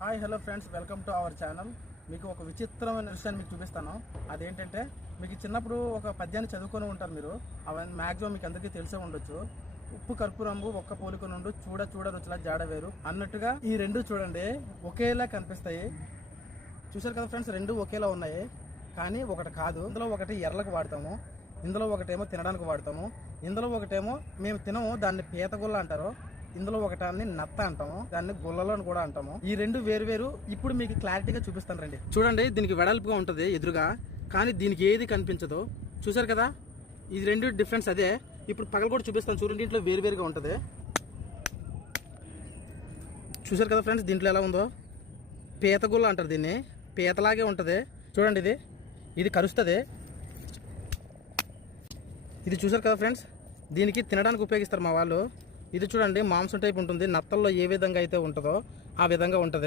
Hi hello friends, welcome to our channel. మీకు ఒక విచిత్రమైన విషయాన్ని మీకు చూపిస్తాను. అదేంటంటే, మీకు చిన్నప్పుడు ఒక పద్యాన్ని చదువుకొని ఉంటారు మీరు. అవన్నీ మ్యాక్సిమం మీకు అందరికీ తెలిసే ఉండొచ్చు. ఉప్పు కర్పూరంబు ఒక్క పోలిక నుండి చూడ చూడ రుచుల జాడ వేరు అన్నట్టుగా ఈ రెండు చూడండి ఒకేలా కనిపిస్తాయి. చూసారు కదా ఫ్రెండ్స్, రెండు ఒకేలా ఉన్నాయి, కానీ ఒకటి కాదు. ఇందులో ఒకటి ఎర్రలకు వాడతాము, ఇందులో ఒకటేమో తినడానికి వాడతాము, ఇందులో ఒకటేమో మేము తినము, దాన్ని పీతగుల్ల అంటారు. ఇందులో ఒకటాన్ని నత్త అంటాము, దాన్ని గుల్లలో అని కూడా అంటాము. ఈ రెండు వేరు వేరు ఇప్పుడు మీకు క్లారిటీగా చూపిస్తాను రండి. చూడండి, దీనికి వెడల్పుగా ఉంటుంది ఎదురుగా, కానీ దీనికి ఏది కనిపించదు. చూసారు కదా, ఈ రెండు డిఫరెన్స్ అదే. ఇప్పుడు పగలు కూడా చూపిస్తాను చూడండి, దీంట్లో వేరు వేరుగా ఉంటుంది. చూసారు కదా ఫ్రెండ్స్, దీంట్లో ఎలా ఉందో. పీతగుల్ల అంటారు దీన్ని, పీతలాగే ఉంటుంది. చూడండి, ఇది కరుస్తుంది. ఇది చూసారు కదా ఫ్రెండ్స్, దీనికి తినడానికి ఉపయోగిస్తారు మా వాళ్ళు. ఇది చూడండి, మాంసం టైప్ ఉంటుంది. నత్తల్లో ఏ విధంగా అయితే ఉంటుందో ఆ విధంగా ఉంటుంది.